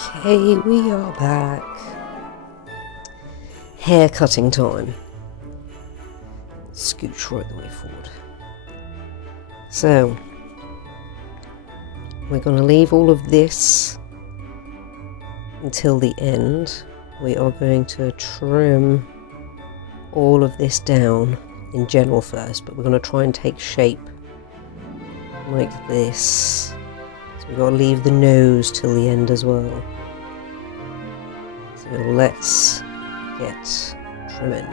Okay, we are back. Hair cutting time. Scooch right the way forward. So, we're going to leave all of this until the end. We are going to trim all of this down in general first, but we're going to try and take shape like this. So we've got to leave the nose till the end as well. So let's get trimming.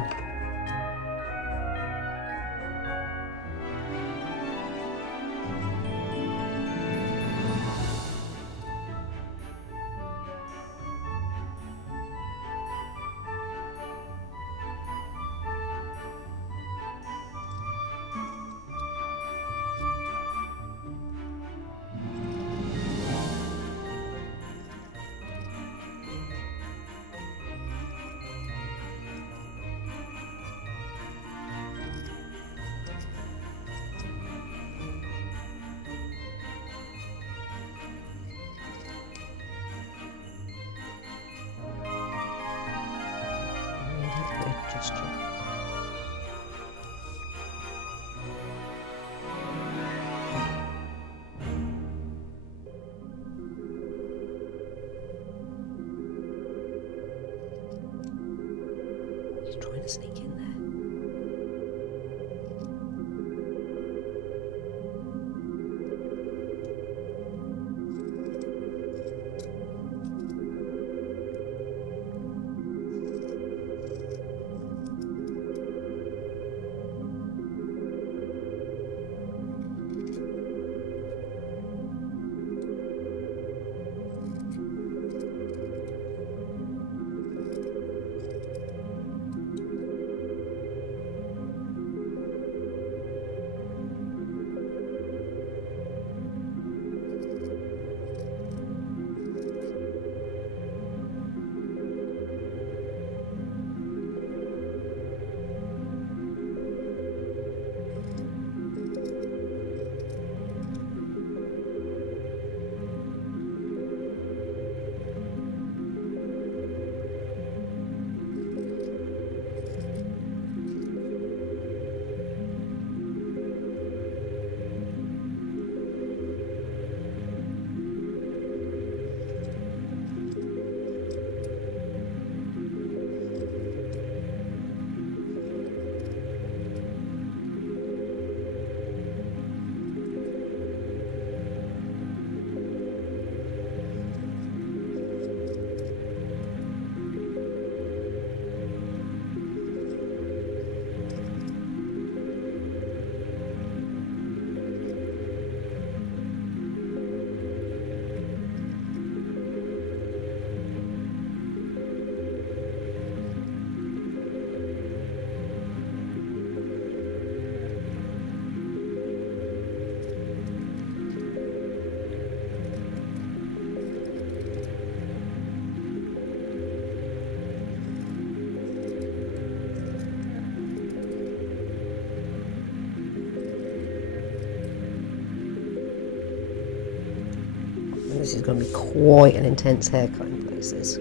He's trying to sneak in there. This is going to be quite an intense haircut in places.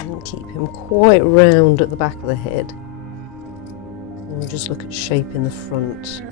And keep him quite round at the back of the head. And we'll just look at shape in the front.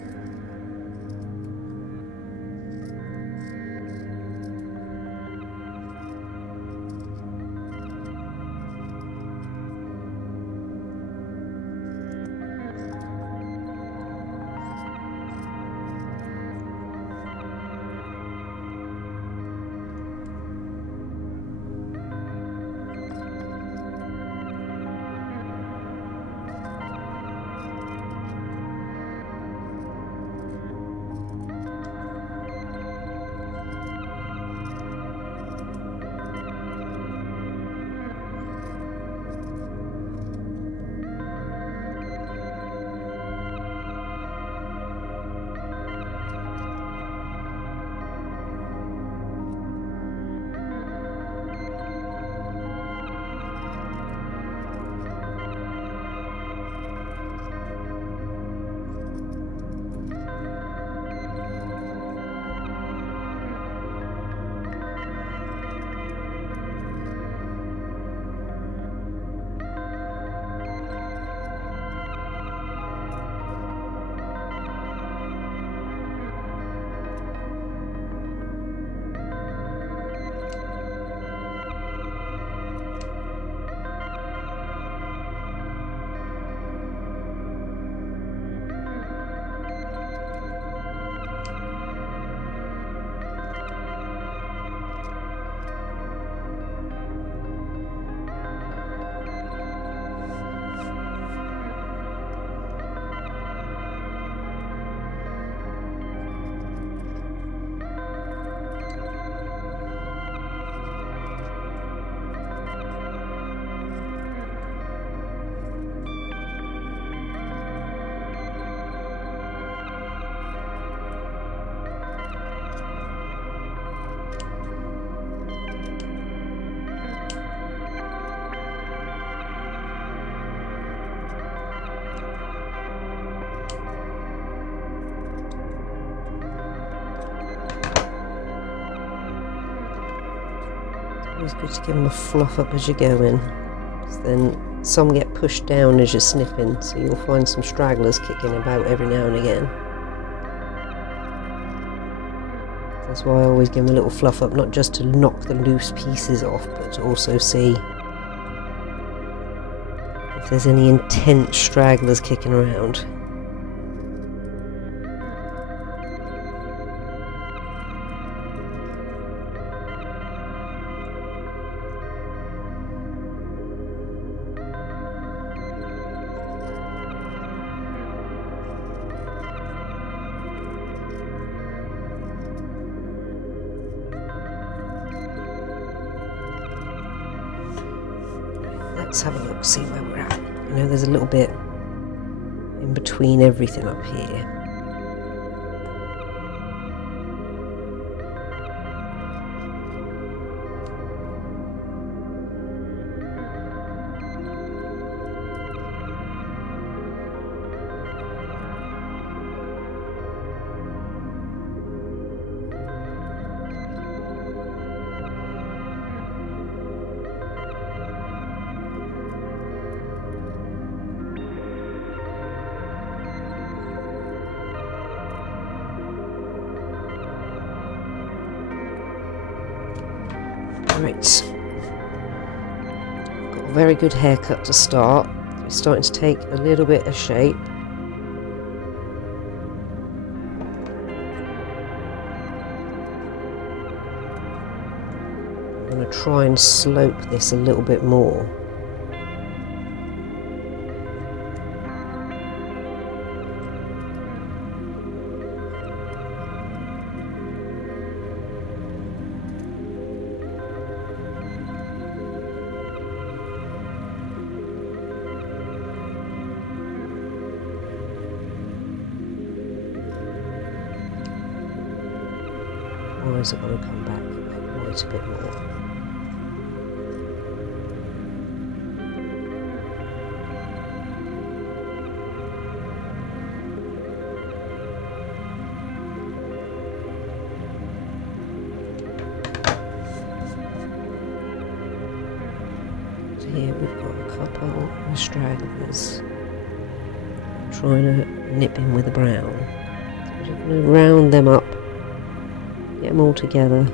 It's good to give them a fluff up as you go in, because then some get pushed down as you're snipping, so you'll find some stragglers kicking about every now and again. That's why I always give them a little fluff up, not just to knock the loose pieces off, but to also see if there's any intense stragglers kicking around. Let's have a look, see where we're at. You know, there's a little bit in between everything up here. Right, got a very good haircut to start. It's starting to take a little bit of shape. I'm going to try and slope this a little bit more. Eyes are going to come back quite a bit more. here we've got a couple of stragglers trying to nip in with the brown. So we're just going to round them up, get them all together.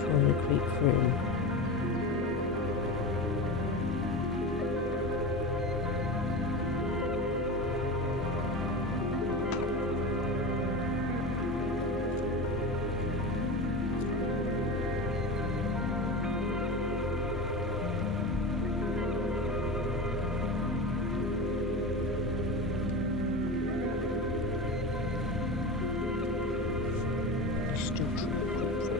Trying to creep through. Still trying to creep through.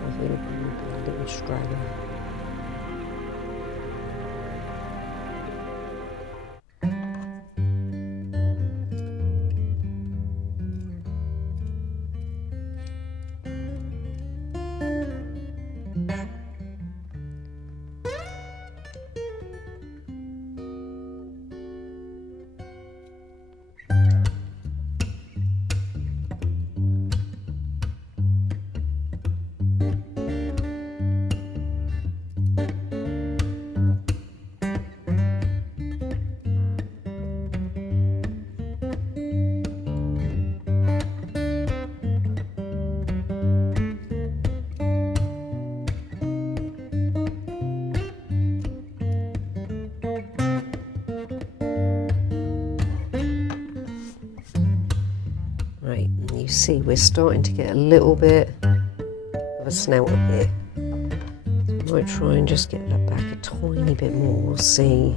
I think a little straggler. Right, and you see we're starting to get a little bit of a snout up here. So I might try and just get that back a tiny bit more, we'll see.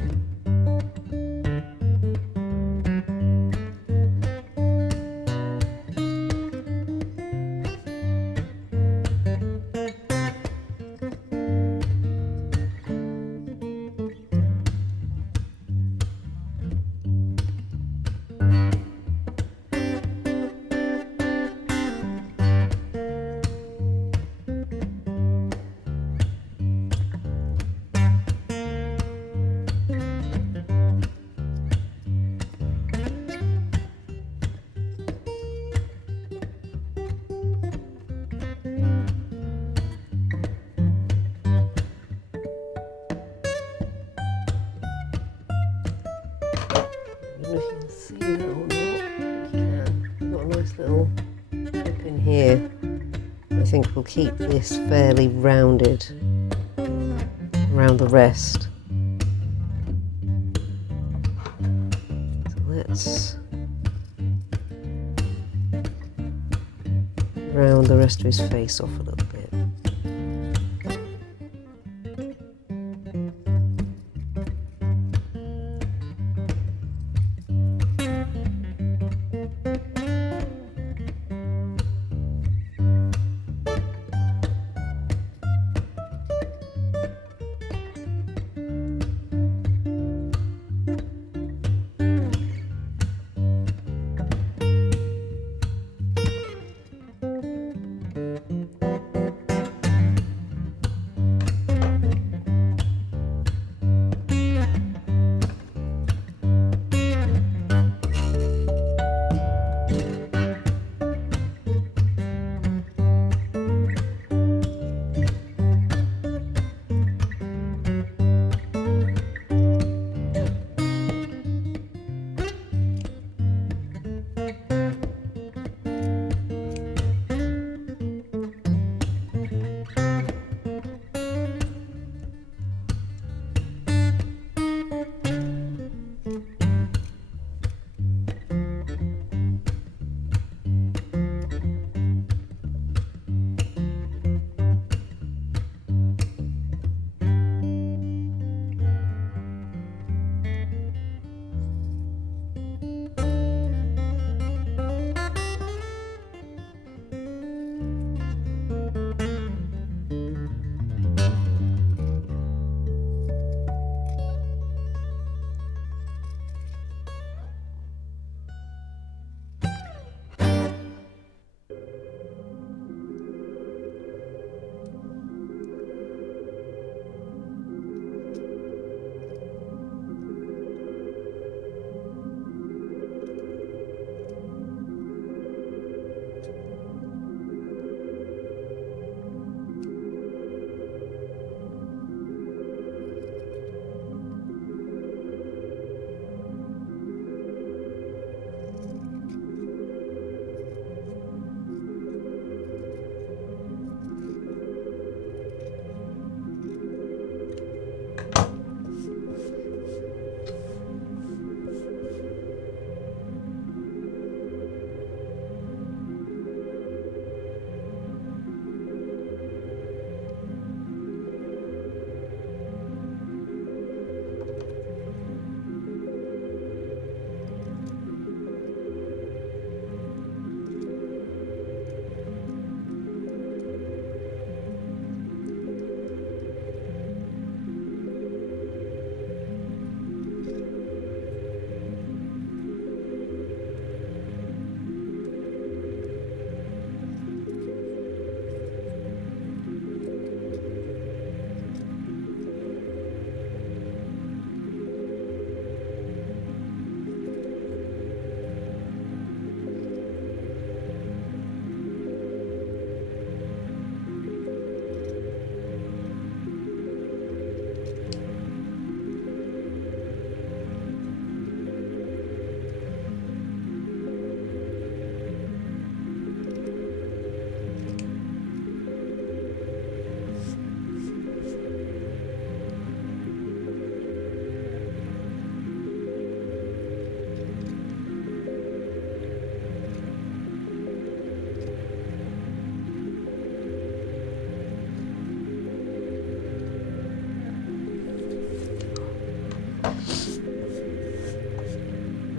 I don't know if you can see that or not. You can. We've got a nice little dip in here. I think we'll keep this fairly rounded around the rest. So let's round the rest of his face off a little bit.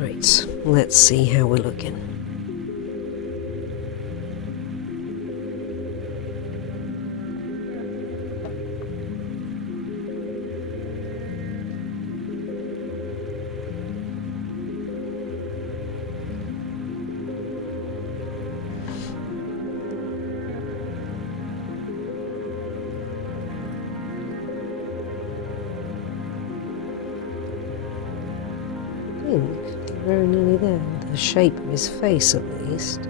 Right, let's see how we're looking. Very nearly there, the shape of his face at least.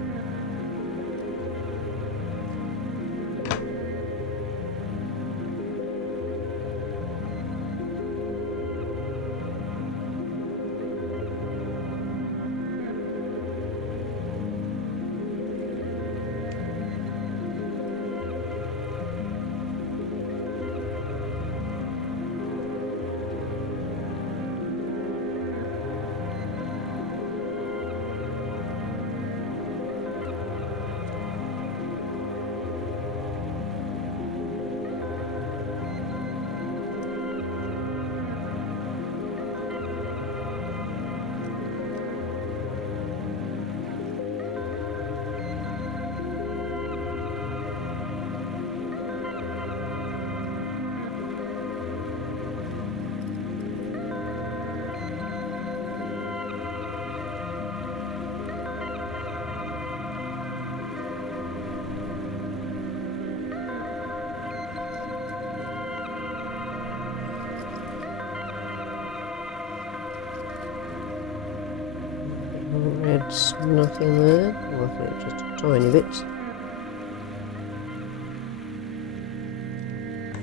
Red's nothing there. Well, just a tiny bit.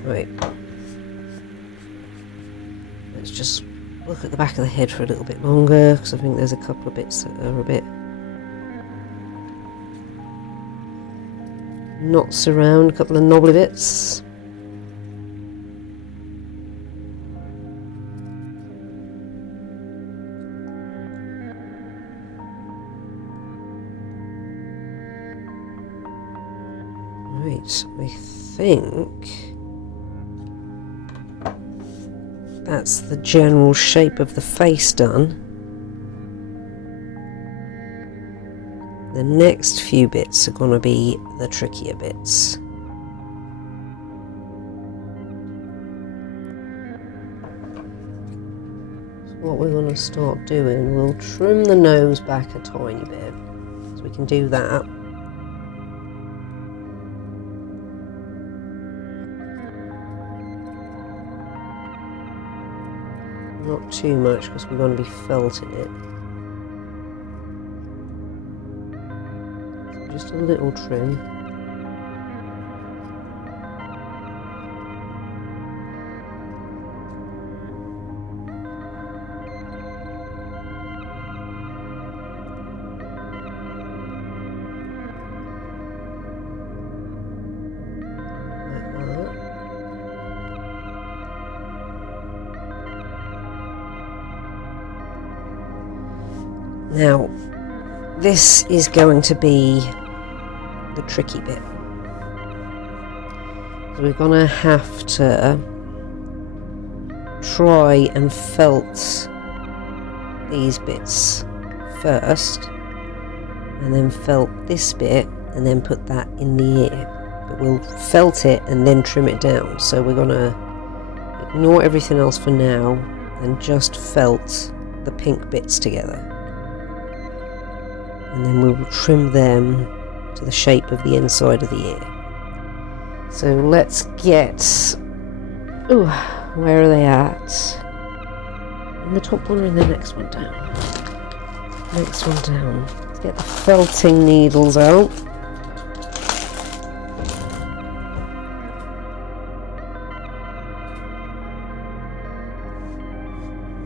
Right. Let's just look at the back of the head for a little bit longer, because I think there's a couple of bits that are a bit knots around, a couple of knobbly bits. Right, I think that's the general shape of the face done. The next few bits are going to be the trickier bits. So what we're going to start doing, we'll trim the nose back a tiny bit, so we can do that. Not too much, because we're going to be felting it. So just a little trim. Now, this is going to be the tricky bit. So we're going to have to try and felt these bits first, and then felt this bit, and then put that in the ear. But we'll felt it and then trim it down. So we're going to ignore everything else for now and just felt the pink bits together. And then we'll trim them to the shape of the inside of the ear. So let's get... Ooh, where are they at? In the top one or in the next one down? Next one down. Let's get the felting needles out.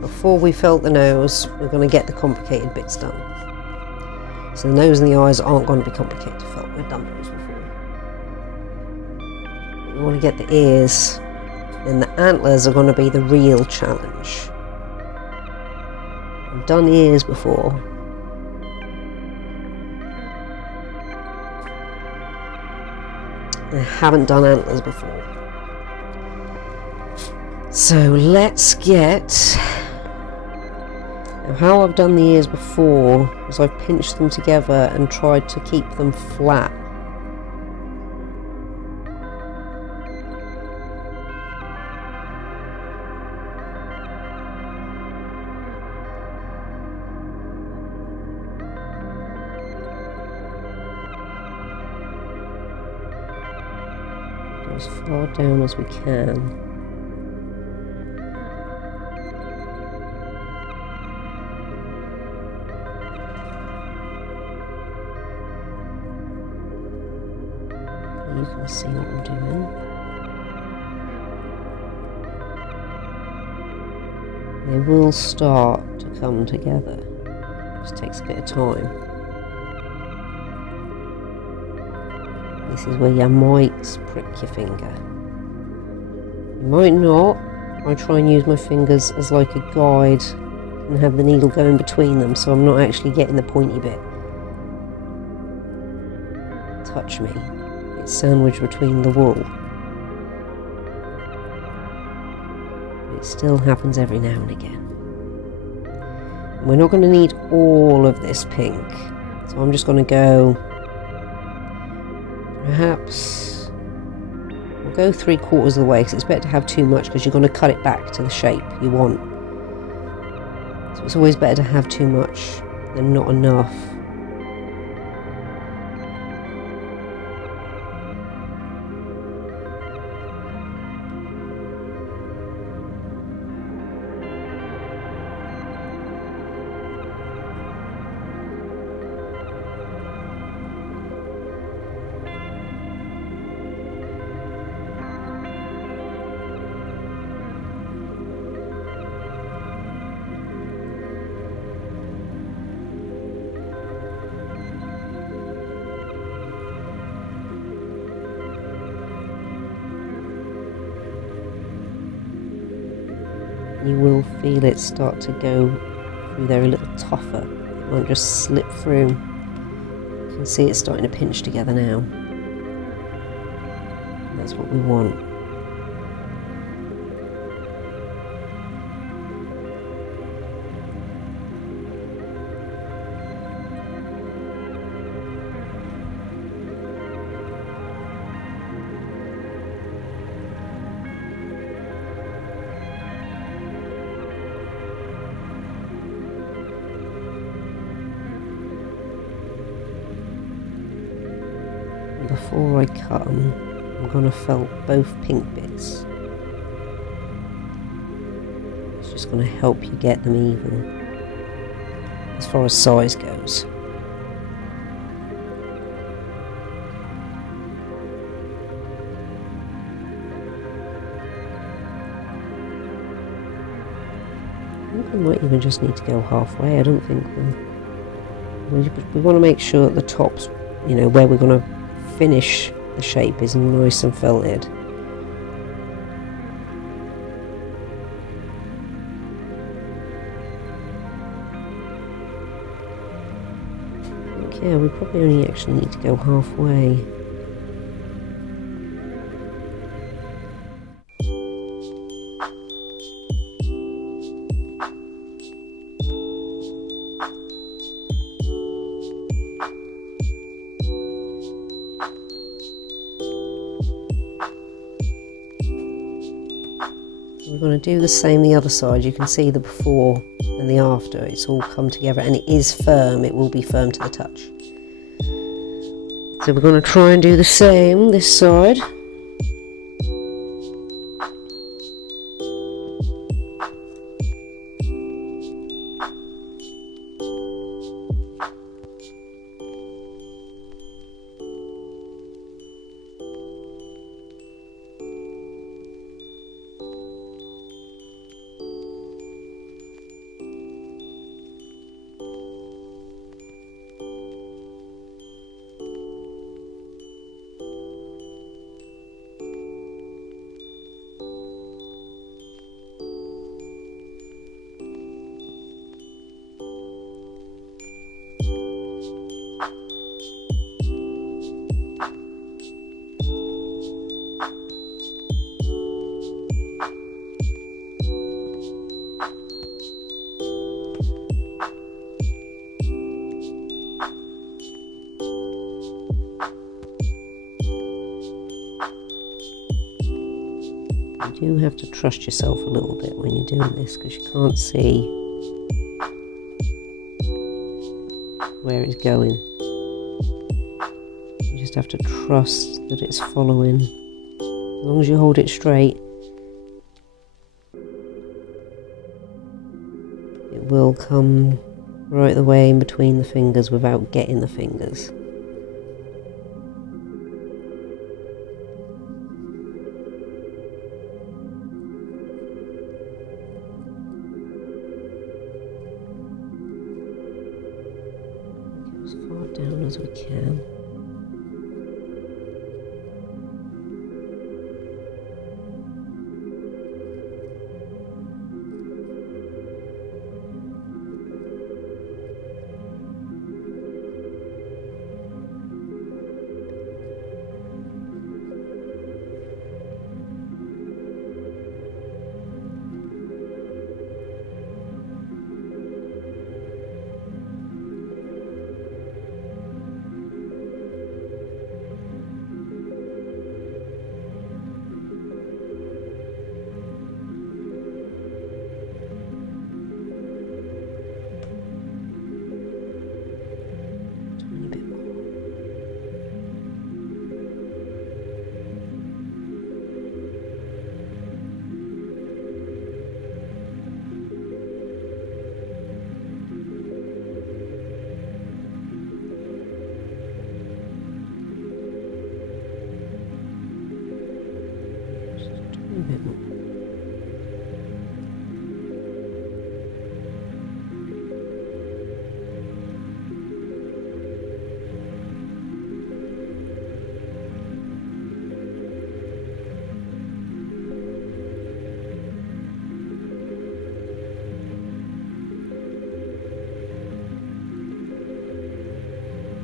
Before we felt the nose, we're going to get the complicated bits done. So the nose and the eyes aren't going to be complicated to felt. We've done those before. We want to get the ears, and the antlers are going to be the real challenge. I've done ears before. I haven't done antlers before. So let's get Now, how I've done the ears before is I've pinched them together and tried to keep them flat. As far down as we can. You can see what I'm doing. They will start to come together. It just takes a bit of time. This is where you might prick your finger. You might not. I try and use my fingers as like a guide and have the needle going between them so I'm not actually getting the pointy bit. Touch me. It's sandwiched between the wool. It still happens every now and again. And we're not going to need all of this pink, so I'm just going to go perhaps we'll go 3/4 of the way, because it's better to have too much because you're going to cut it back to the shape you want. So it's always better to have too much than not enough. You will feel it start to go through there a little tougher. It won't just slip through. You can see it's starting to pinch together now. And that's what we want. Before I cut them, I'm going to felt both pink bits. It's just going to help you get them even as far as size goes. I think we might even just need to go halfway. I don't think we want to make sure that the tops, you know, where we're going to finish the shape is nice and felted. Yeah, we probably only actually need to go halfway. We're going to do the same the other side. You can see the before and the after. It's all come together and it is firm. It will be firm to the touch. So we're going to try and do the same this side. do have to trust yourself a little bit when you're doing this, because you can't see where it's going. You just have to trust that it's following. As long as you hold it straight, it will come right the way in between the fingers without getting the fingers. As far down as we can.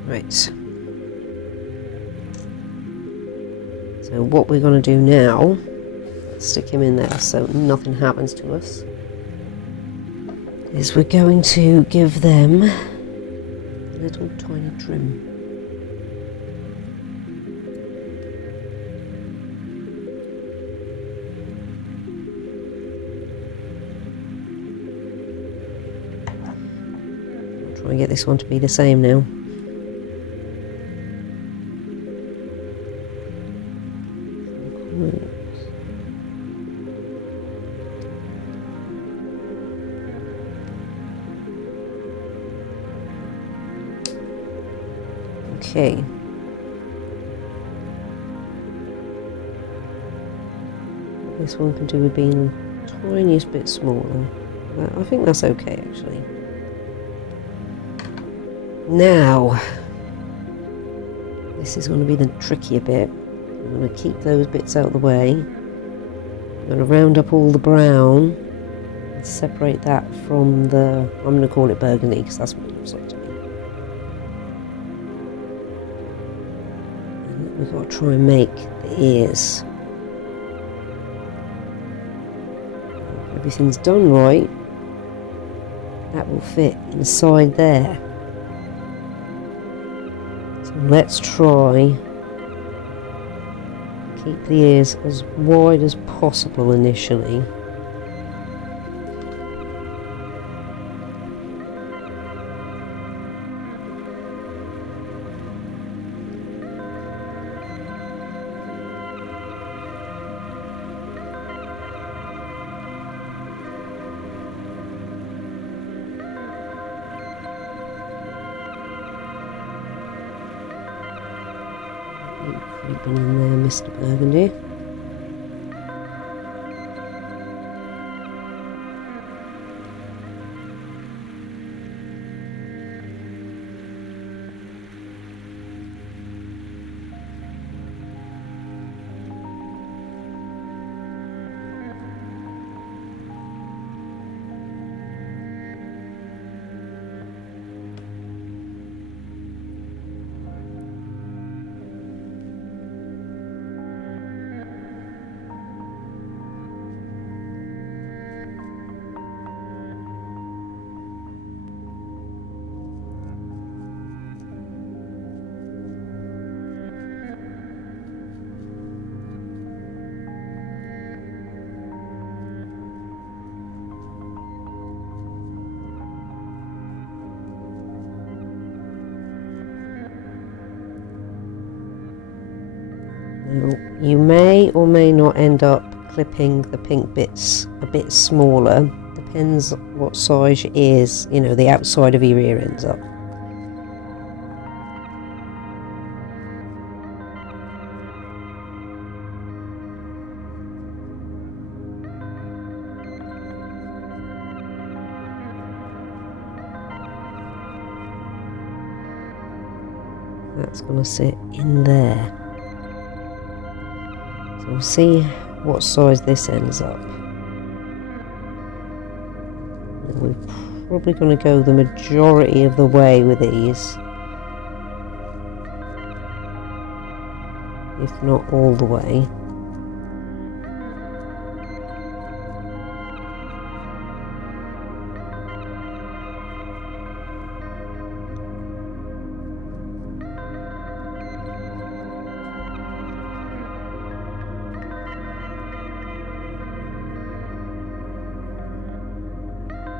Right. So what we're going to do now, stick him in there so nothing happens to us, is we're going to give them a little tiny trim. I'll try and get this one to be the same now. Okay. This one can do with being the tiniest bit smaller. I think that's okay, actually. Now, this is going to be the trickier bit. I'm going to keep those bits out of the way. I'm going to round up all the brown and separate that from the, I'm going to call it burgundy because that's what it looks like to me. And we've got to try and make the ears. If everything's done right, that will fit inside there. So let's try keep the ears as wide as possible initially. Creeping in there, Mr. Burgundy. Now, you may or may not end up clipping the pink bits a bit smaller. Depends what size your ears, the outside of your ear ends up. That's going to sit in there. So we'll see what size this ends up. We're probably going to go the majority of the way with these, if not all the way.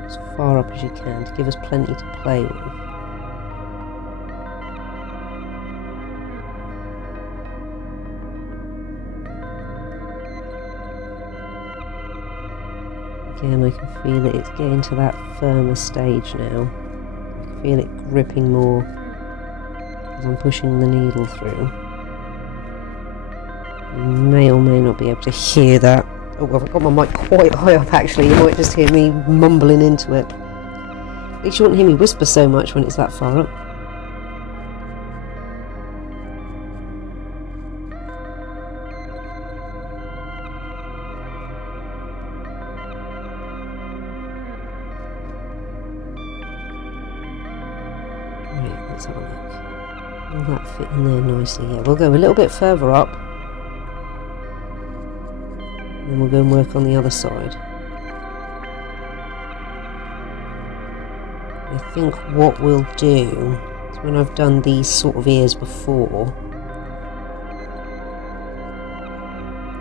As far up as you can to give us plenty to play with. Again, I can feel it, it's getting to that firmer stage now. I can feel it gripping more as I'm pushing the needle through. You may or may not be able to hear that. Oh, I've got my mic quite high up actually, you might just hear me mumbling into it. At least you won't hear me whisper so much when it's that far up. Right, let's have a look. Will that fit in there nicely? Yeah, we'll go a little bit further up. And we'll go and work on the other side. I think what we'll do is, when I've done these sort of ears before,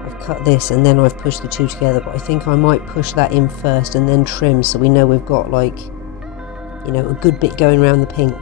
I've cut this and then I've pushed the two together, but I think I might push that in first and then trim, so we know we've got like, a good bit going around the pink.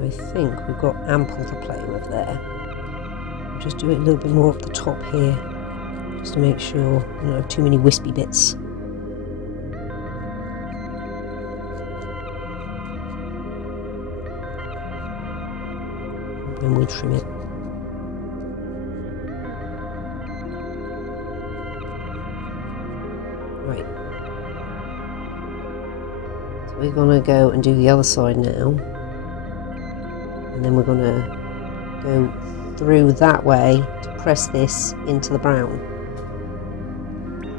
I think we've got ample to play with there. I'll just do it a little bit more up the top here, just to make sure I don't have too many wispy bits. Then we trim it. Right. So we're gonna go and do the other side now. And then we're going to go through that way to press this into the brown.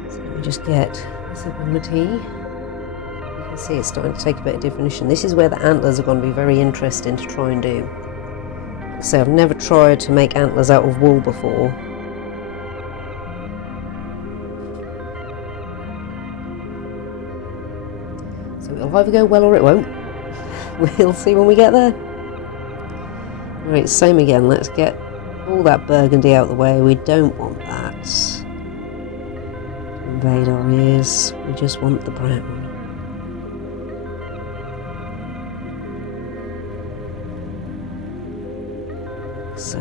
So let me just get this up on my tea. You can see it's starting to take a bit of definition. This is where the antlers are going to be very interesting to try and do. So I've never tried to make antlers out of wool before. So it'll either go well or it won't. We'll see when we get there. Right, same again, let's get all that burgundy out of the way. We don't want that to invade our ears, we just want the brown. So.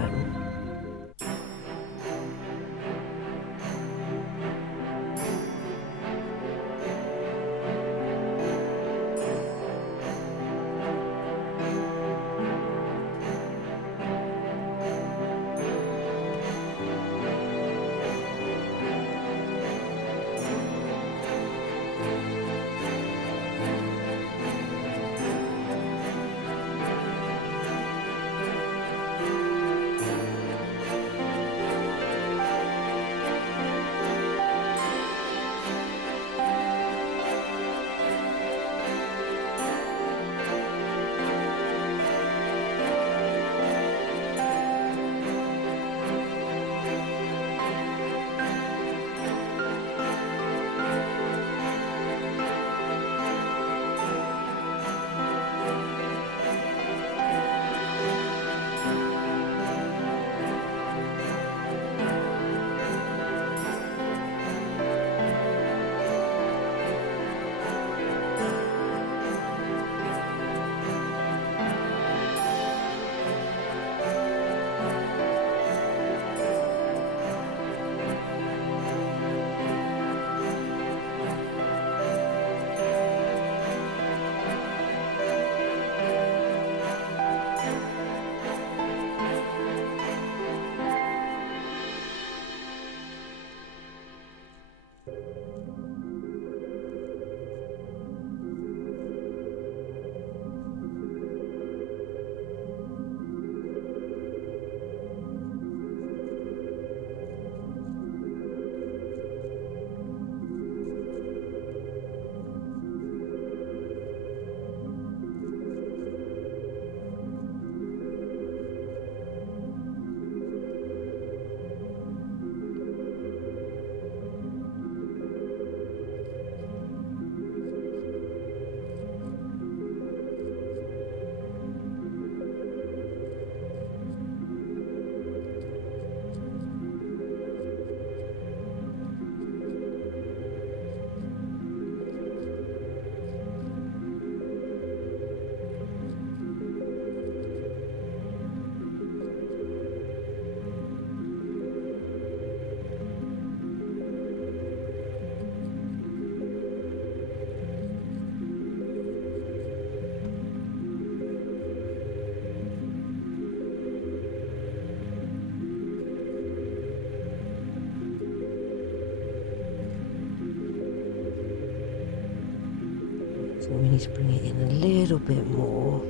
think we need to bring it in a little bit more.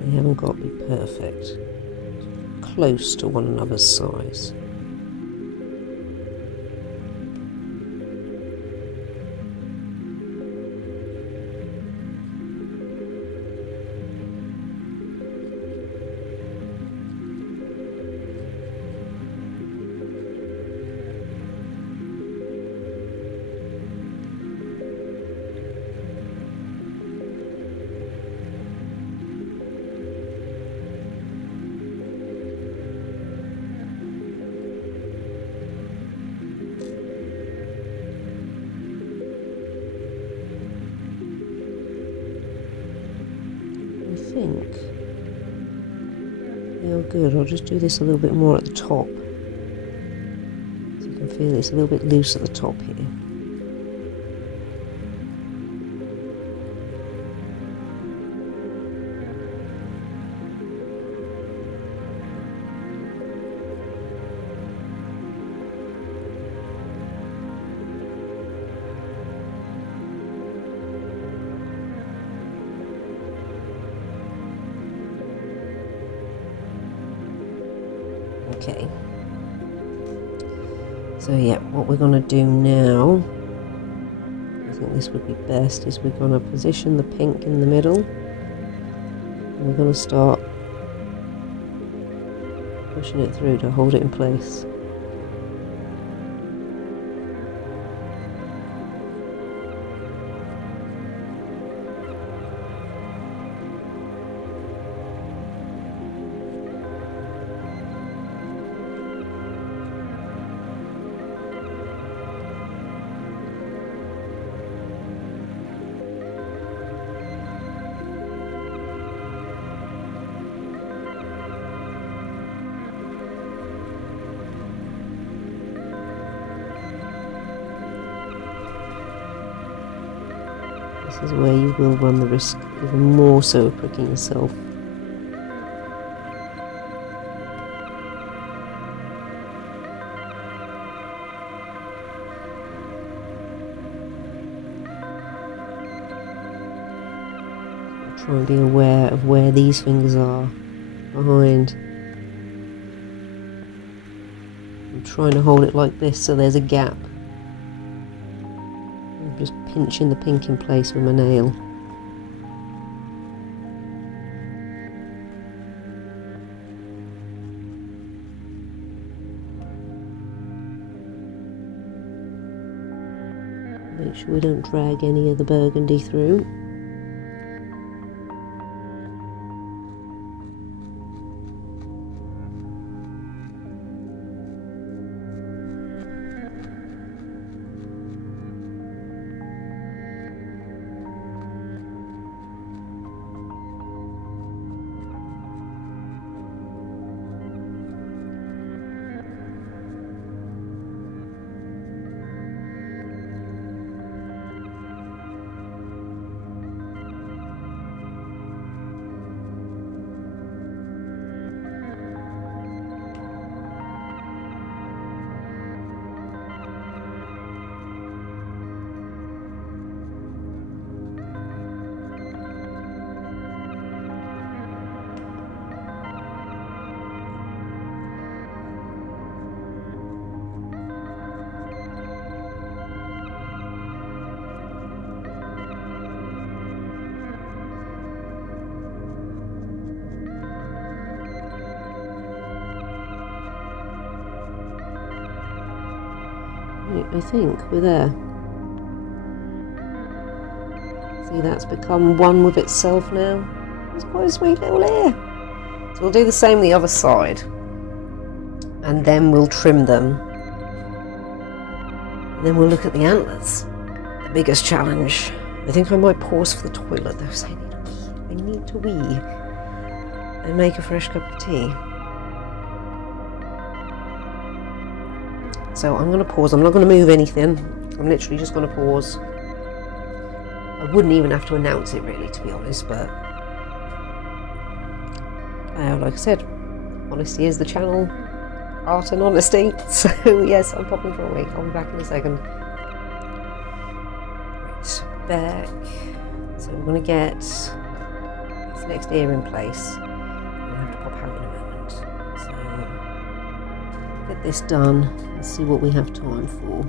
They haven't got to be perfect. Close to one another's size. Yeah, good. I'll just do this a little bit more at the top. So you can feel it's a little bit loose at the top here. Okay, so yeah, what we're going to do now, I think this would be best, is we're going to position the pink in the middle, and we're going to start pushing it through to hold it in place. This is where you will run the risk even more so of pricking yourself. Try and be aware of where these fingers are behind. I'm trying to hold it like this so there's a gap. I'm just pinching the pink in place with my nail. Make sure we don't drag any of the burgundy through. I think we're there. See, that's become one with itself now. It's quite a sweet little ear. So we'll do the same the other side, and then we'll trim them. And then we'll look at the antlers, the biggest challenge. I think I might pause for the toilet though, so I need to wee and make a fresh cup of tea. So I'm going to pause. I'm not going to move anything. I'm literally just going to pause. I wouldn't even have to announce it really, to be honest, but like I said, honesty is the channel. art and honesty. So yes, I'm popping for a week. I'll be back in a second. Right, back. So we're going to get this next ear in place. I'm going to have to pop out in a moment. So get this done and see what we have time for.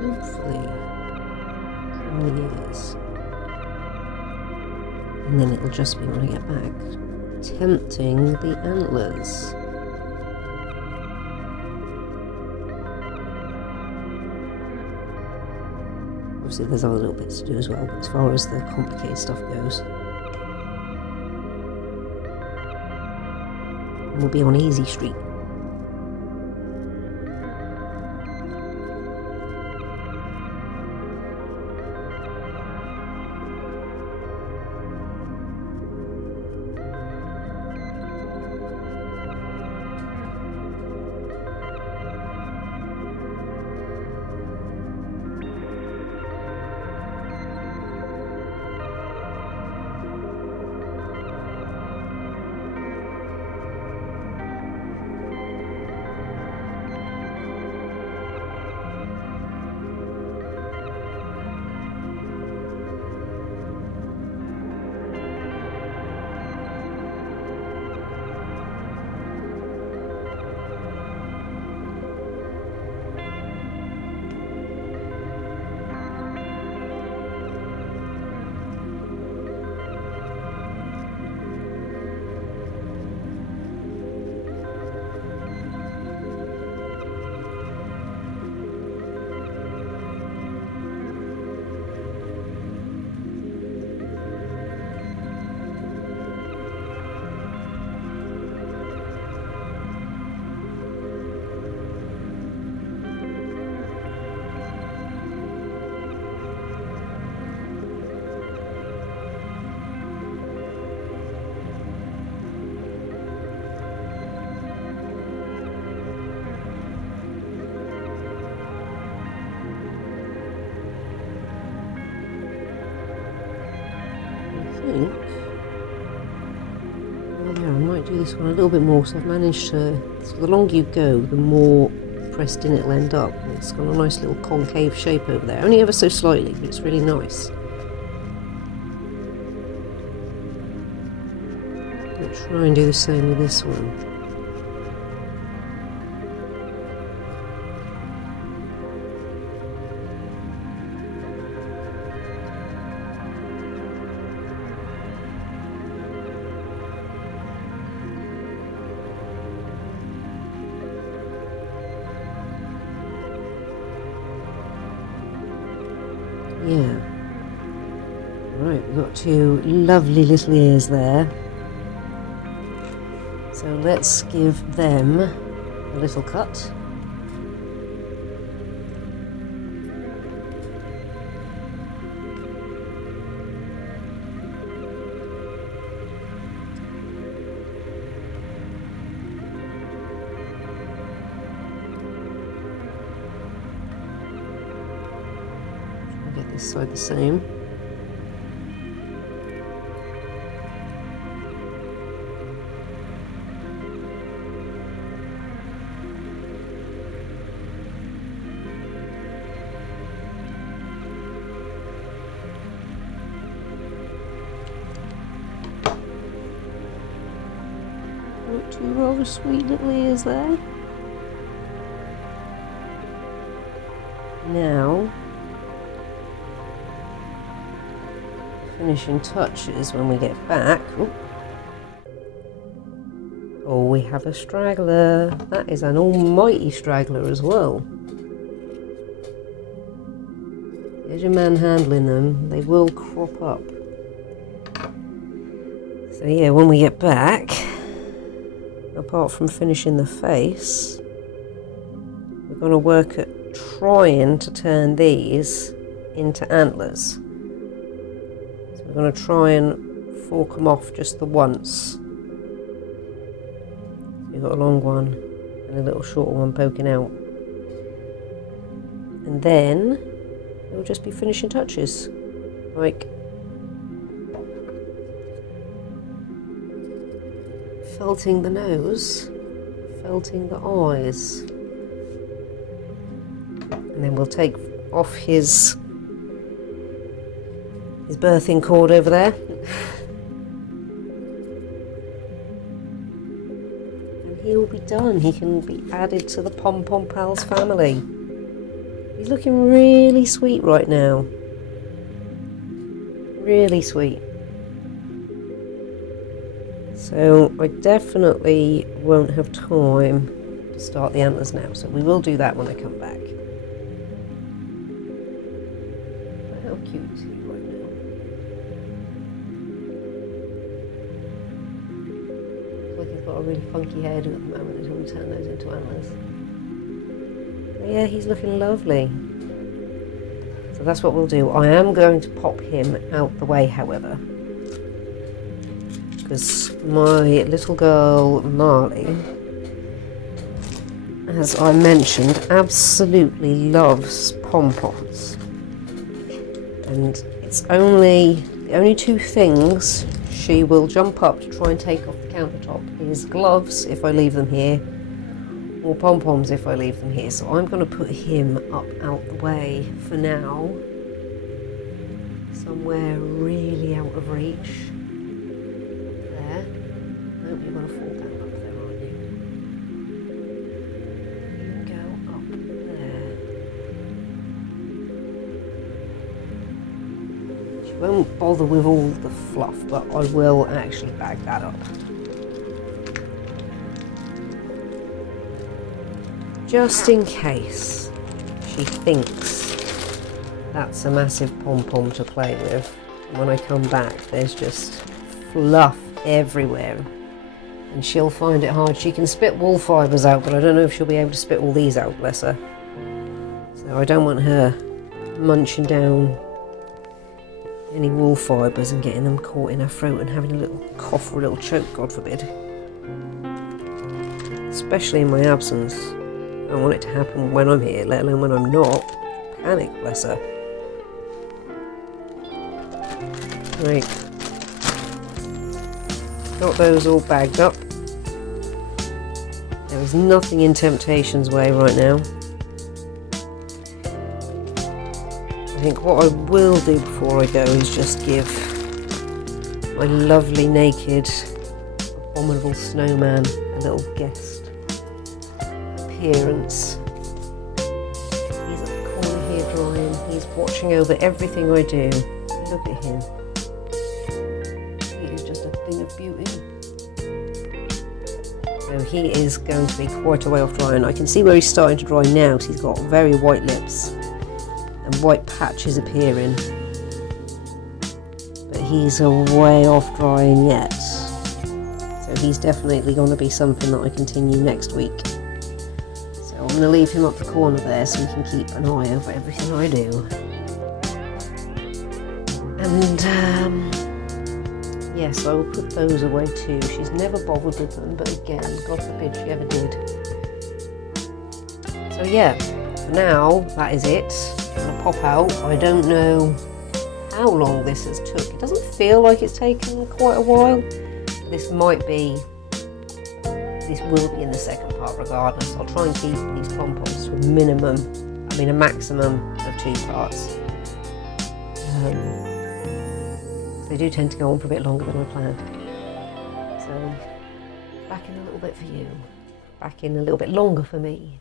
Hopefully, trim the ears, and then it'll just be when I get back, tempting the antlers. Obviously there's other little bits to do as well, but as far as the complicated stuff goes, we'll be on easy street. I might do this one a little bit more, so I've managed to, so the longer you go, the more pressed in it'll end up. It's got a nice little concave shape over there, only ever so slightly, but it's really nice. I'll try and do the same with this one. Yeah. Right, we've got two lovely little ears there. So let's give them a little cut. Get this side the same. two rather sweet little ears there. Now, finishing touches when we get back. Ooh. Oh, we have a straggler. That is an almighty straggler as well. There's your man handling them. They will crop up. So yeah, when we get back, apart from finishing the face, we're going to work at trying to turn these into antlers. So we're going to try and fork them off just the once. So you've got a long one and a little shorter one poking out. And then it'll just be finishing touches, like felting the nose, felting the eyes. And then we'll take off his birthing cord over there. And he'll be done. He can be added to the Pom Pom Pals family. He's looking really sweet right now. Really sweet. So I definitely won't have time to start the antlers now. So we will do that when I come back. How cute is he right now? Looks like he's got a really funky hairdo at the moment until we turn those into antlers. Yeah, he's looking lovely. So that's what we'll do. I am going to pop him out the way, however, because my little girl Marley, as I mentioned, absolutely loves pom-poms. And it's the only two things she will jump up to try and take off the countertop is gloves if I leave them here, or pom-poms if I leave them here. So I'm going to put him up out the way for now, somewhere really out of reach. There. Nope, you're going to fall down up there, aren't you? You go up there. She won't bother with all the fluff, but I will actually bag that up. Just in case she thinks that's a massive pom-pom to play with. When I come back, there's just fluff everywhere, and she'll find it hard. She can spit wool fibres out, but I don't know if she'll be able to spit all these out, bless her. So I don't want her munching down any wool fibres and getting them caught in her throat and having a little cough or a little choke, God forbid. Especially in my absence. I don't want it to happen when I'm here, let alone when I'm not. Panic, bless her. Right. Got those all bagged up. There is nothing in Temptation's way right now. I think what I will do before I go is just give my lovely naked abominable snowman a little guest appearance. He's at the corner here drawing. He's watching over everything I do. Look at him. He is just a thing of beauty. So he is going to be quite a way off drying. I can see where he's starting to dry now because he's got very white lips and white patches appearing. But he's a way off drying yet. So he's definitely going to be something that I continue next week. I'm going to leave him up the corner there so he can keep an eye over everything I do. And yes, I will put those away too. She's never bothered with them, but again, God forbid she ever did. So yeah, for now, that is it. I'm going to pop out. I don't know how long this has took. It doesn't feel like it's taken quite a while. This will be in the second part regardless. I'll try and keep these pom-poms to a maximum of 2 parts. They do tend to go on for a bit longer than I planned. So, back back in a little bit for you. Back in a little bit longer for me.